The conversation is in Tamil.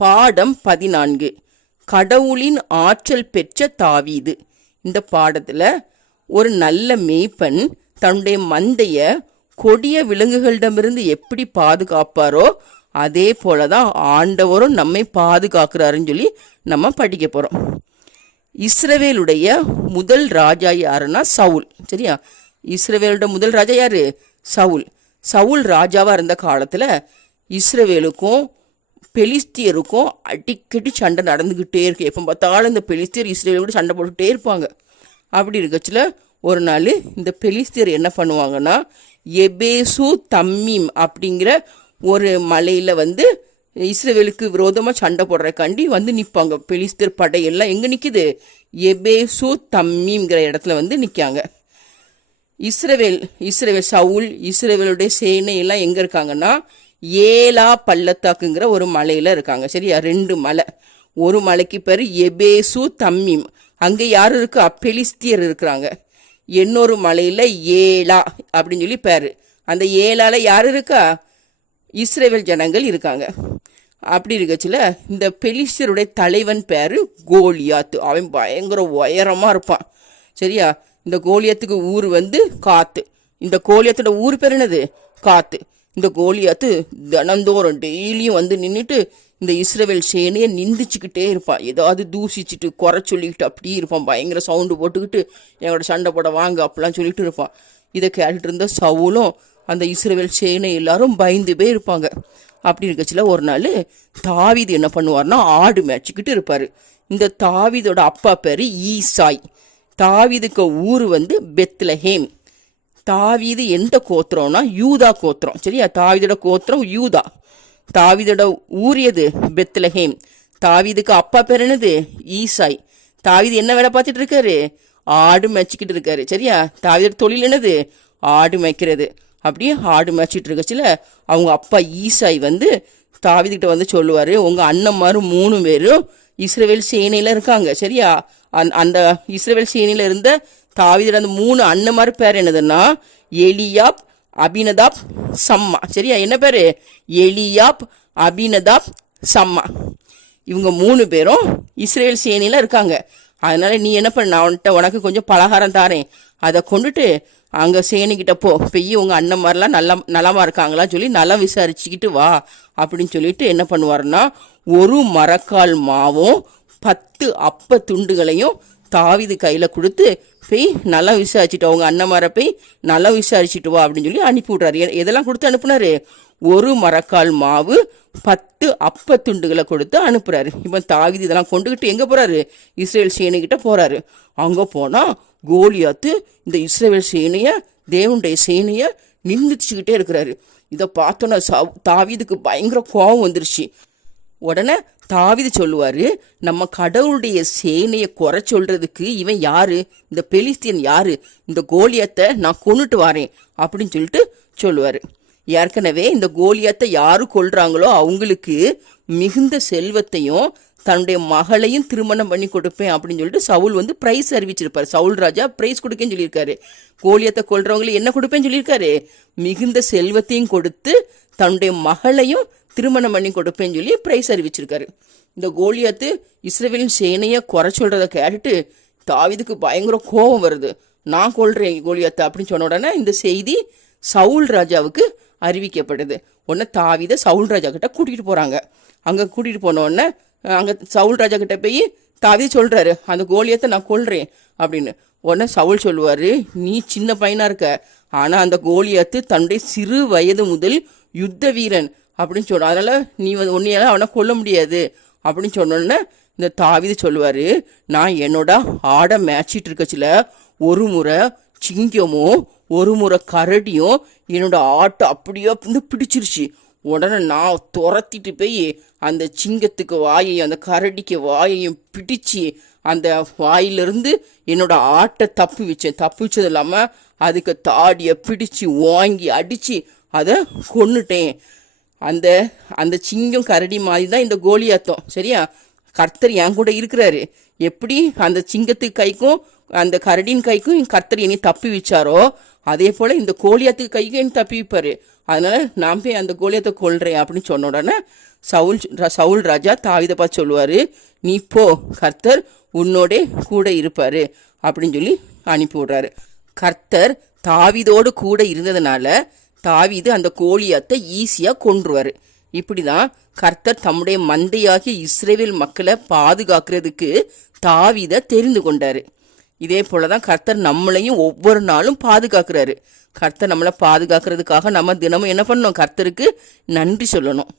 பாடம் 14. கடவுளின் ஆற்றல் பெற்ற தாவீது. இந்த பாடத்துல ஒரு நல்ல மேய்ப்பன் தன்னுடைய மந்தைய கொடிய விலங்குகளிடமிருந்து எப்படி பாதுகாப்பாரோ அதே போலதான் ஆண்டவரும் நம்மை பாதுகாக்கிறாருன்னு சொல்லி நம்ம படிக்க போறோம். இஸ்ரவேலுடைய முதல் ராஜா யாருன்னா சவுல். சரியா? இஸ்ரவேலுடைய முதல் ராஜா யாரு? சவுல். சவுல் ராஜாவா இருந்த காலத்துல இஸ்ரவேலுக்கும் பெலிஸ்தியருக்கும் அடிக்கடி சண்டை நடந்துக்கிட்டே இருக்கு. எப்போ பார்த்தாலும் இந்த பெலிஸ்தியர் இஸ்ரேலோட சண்டை போட்டுக்கிட்டே இருப்பாங்க. அப்படி இருக்கச்சுல ஒரு நாள் இந்த பெலிஸ்தியர் என்ன பண்ணுவாங்கன்னா எபேசு தம்மீம் அப்படிங்கிற ஒரு மலையில இஸ்ரேலுக்கு விரோதமாக சண்டை போடுறக்காண்டி நிற்பாங்க. பெலிஸ்தியர் படையெல்லாம் எங்கே நிற்குது? எபேசு தம்மீம்ங்கிற இடத்துல நிற்காங்க. இஸ்ரவேல் சவுல் இஸ்ரவேலுடைய சேனையெல்லாம் எங்கே இருக்காங்கன்னா ஏலா பள்ளத்தாக்குங்கிற ஒரு மலையில இருக்காங்க. சரியா? 2 மலை. ஒரு மலைக்கு பேரு எபேசு தம்மீம். அங்க யாரு இருக்கா? பெலிஸ்தியர் இருக்கிறாங்க. இன்னொரு மலையில ஏலா அப்படின்னு சொல்லி பேரு. அந்த ஏலால யாரு இருக்கா? இஸ்ரேல் ஜனங்கள் இருக்காங்க. அப்படி இருக்கச்சுல இந்த பெலிஸ்தியருடைய தலைவன் பேரு கோலியாத்து. அவன் பயங்கர உயரமா இருப்பான். சரியா? இந்த கோலியாத்துக்கு ஊர் காத்து. இந்த கோலியாத்தோட ஊர் பேர் என்னது? காத்து. இந்த கோலியாத்து தினந்தோறும் டெய்லியும் நின்றுட்டு இந்த இஸ்ரவேல் சேனையை நிந்திச்சுக்கிட்டே இருப்பான். ஏதாவது தூசிச்சுட்டு குறை சொல்லிக்கிட்டு அப்படியே இருப்பான். பயங்கர சவுண்டு போட்டுக்கிட்டு எங்களோட சண்டை போட வாங்க அப்படிலாம் சொல்லிட்டு இருப்பான். இதை கேட்டுட்டு இருந்த சவுலும் அந்த இஸ்ரவேல் சேனை எல்லாரும் பயந்து போய் இருப்பாங்க. அப்படி இருக்கச்சுல ஒரு நாள் தாவீது என்ன பண்ணுவார்னா ஆடு மேய்ச்சிக்கிட்டு இருப்பாரு. இந்த தாவீதோட அப்பா பேரு ஈசாய். தாவீதுக்கு ஊர் பெத்லஹேம். தாவீது எந்த கோத்திரம்னா யூதா கோத்திரம். சரியா? தாவீதோட கோத்திரம் யூதா. தாவீதோட ஊர் எது? பெத்லஹேம். தாவீதுக்கு அப்பா பேர் என்னது? ஈசாய். தாவீது என்ன வேலை பார்த்துட்டு இருக்காரு? ஆடு மேய்ச்சிக்கிட்டு இருக்காரு. சரியா? தாவீதோட தொழில் என்னது? ஆடு மேய்க்கிறது. அப்படியே ஆடு மேய்ச்சிட்டு இருக்கச்சுல அவங்க அப்பா ஈசாய் தாவீதுகிட்ட சொல்லுவாரு, உங்க அண்ணன்மாரு 3 பேரும் இஸ்ரவேல் சேனையில இருக்காங்க. சரியா? அந்த இஸ்ரவேல் சேனையில இருந்த தாவீதோட அந்த 3 அண்ணன்மார் பேர் என்னதுன்னா எலியாப், அபினதாப், சம்மா. சரியா? என்ன பேரு? எலியாப், அபினதாப், சம்மா. இவங்க 3 பேரும் இஸ்ரேல் சேனையில இருக்காங்க. அதனால நீ என்ன பண்ண, உனக்கு கொஞ்சம் பலகாரம் தாரேன், அதை கொண்டுட்டு அங்க சேனைக்கிட்ட போய் உங்க அண்ணன்மாரெல்லாம் நலமா இருக்காங்களா சொல்லி நலம் விசாரிச்சுக்கிட்டு வா அப்படின்னு சொல்லிட்டு என்ன பண்ணுவாருன்னா ஒரு மரக்கால் மாவும் 10 அப்ப துண்டுகளையும் தாவீது கையில கொடுத்து போய் நல்லா விசாரிச்சுட்டு அவங்க அண்ணன்மாரை போய் நல்லா விசாரிச்சுட்டு வா அப்படின்னு சொல்லி அனுப்பி விட்றாரு. எதெல்லாம் கொடுத்து அனுப்புனாரு? ஒரு மரக்கால் மாவு 10 அப்ப துண்டுகளை கொடுத்து அனுப்புறாரு. இப்போ தாவீது இதெல்லாம் கொண்டுகிட்டு எங்க போறாரு? இஸ்ரேல் சேனைகிட்ட போறாரு. அங்க போனா கோலியாத்து இந்த இஸ்ரேல் சேனைய, தேவனுடைய சேனைய நிந்திச்சுக்கிட்டே இருக்கிறாரு. இதை பார்த்தோன்னா தாவீதுக்கு பயங்கர கோபம் வந்துருச்சு. உடனே தாவீது சொல்லுவாரு, நம்ம கடவுளுடைய சேனையை குறை சொல்றதுக்கு இவன் யாரு? இந்த பெலிஸ்தியன் யாரு? இந்த கோலியாத்தை நான் கொண்டுட்டு வரேன் அப்படின்னு சொல்லிட்டு சொல்லுவாரு. ஏற்கனவே இந்த கோலியாத்தை யாரு கொல்றாங்களோ அவங்களுக்கு மிகுந்த செல்வத்தையும் தன்னுடைய மகளையும் திருமணம் பண்ணி கொடுப்பேன் அப்படின்னு சொல்லிட்டு சவுல் பிரைஸ் அறிவிச்சிருப்பாரு. சவுல் ராஜா பிரைஸ் கொடுக்கேன்னு சொல்லியிருக்காரு. கோலியாத்தை கொல்றவங்களுக்கு என்ன கொடுப்பேன்னு சொல்லியிருக்காரு? மிகுந்த செல்வத்தையும் கொடுத்து தன்னுடைய மகளையும் திருமணம் பண்ணி கொடுப்பேன்னு சொல்லி பிரைஸ் அறிவிச்சிருக்காரு. இந்த கோலியாத்து இஸ்ரவேலின் சேனையை குறை சொல்றதை கேட்டுட்டு தாவீதுக்கு பயங்கர கோபம் வருது. நான் கொல்றேன் கோலியாத்தை அப்படின்னு சொன்ன உடனே இந்த செய்தி சவுல் ராஜாவுக்கு அறிவிக்கப்படுது. உடனே தாவீதை சவுல் ராஜா கிட்ட கூட்டிகிட்டு போறாங்க. அங்க கூட்டிகிட்டு போன உடனே அங்க சவுல் ராஜா கிட்ட போய் தாவீது சொல்றாரு, அந்த கோலியாத்தை நான் கொல்றேன் அப்படின்னு. உடனே சவுல் சொல்லுவாரு, நீ சின்ன பையனா இருக்க, ஆனா அந்த கோலியாத்து தன்னுடைய சிறு வயது முதல் யுத்த வீரன் அப்படின்னு சொல்ற, அதனால நீ உன்னையால அவனை கொல்ல முடியாது அப்படின்னு சொன்னோடனே இந்த தாவீது சொல்லுவாரு, நான் என்னோட ஆடை மேய்ச்சிட்டு இருக்கச்சுல ஒரு முறை சிங்கமும் ஒரு முறை கரடியும் என்னோட ஆட்டை அப்படியே பிடிச்சிருச்சு. உடனே நான் துரத்திட்டு போய் அந்த சிங்கத்துக்கு வாயையும் அந்த கரடிக்கு வாயையும் பிடிச்சி அந்த வாயிலிருந்து என்னோட ஆட்டை தப்பிச்சது இல்லாம அதுக்கு தாடியை பிடிச்சு வாங்கி அடிச்சு அதை கொன்னுட்டேன். அந்த அந்த சிங்கம் கரடி மாதிரி தான் இந்த கோலியாத்தம். சரியா? கர்த்தர் என் கூட இருக்கிறாரு. எப்படி அந்த சிங்கத்துக்கு கைக்கும் அந்த கரடின் கைக்கும் கர்த்தர் என்னை தப்பி வச்சாரோ அதே போல இந்த கோலியாத்துக்கு கைக்கும் என்னை தப்பி வைப்பாரு. அதனால நான் போய் அந்த கோலியாத்தை கொல்றேன் அப்படின்னு சொன்ன உடனே சவுல் ராஜா தாவீதை பார்த்து சொல்லுவார், நீ போ, கர்த்தர் உன்னோடே கூட இருப்பார் அப்படின்னு சொல்லி அனுப்பி விடுறாரு. கர்த்தர் தாவீதோடு கூட இருந்ததுனால தாவீது அந்த கோலியாத்தை ஈஸியாக கொன்றுவார். இப்படி தான் கர்த்தர் தம்முடைய மந்தையாகிய இஸ்ரவேல் மக்களை பாதுகாக்கிறதுக்கு தாவீதை தெரிந்து கொண்டாரு. இதே போல தான் கர்த்தர் நம்மளையும் ஒவ்வொரு நாளும் பாதுகாக்கிறாரு. கர்த்தர் நம்மளை பாதுகாக்கிறதுக்காக நம்ம தினமும் என்ன பண்ணணும்? கர்த்தருக்கு நன்றி சொல்லணும்.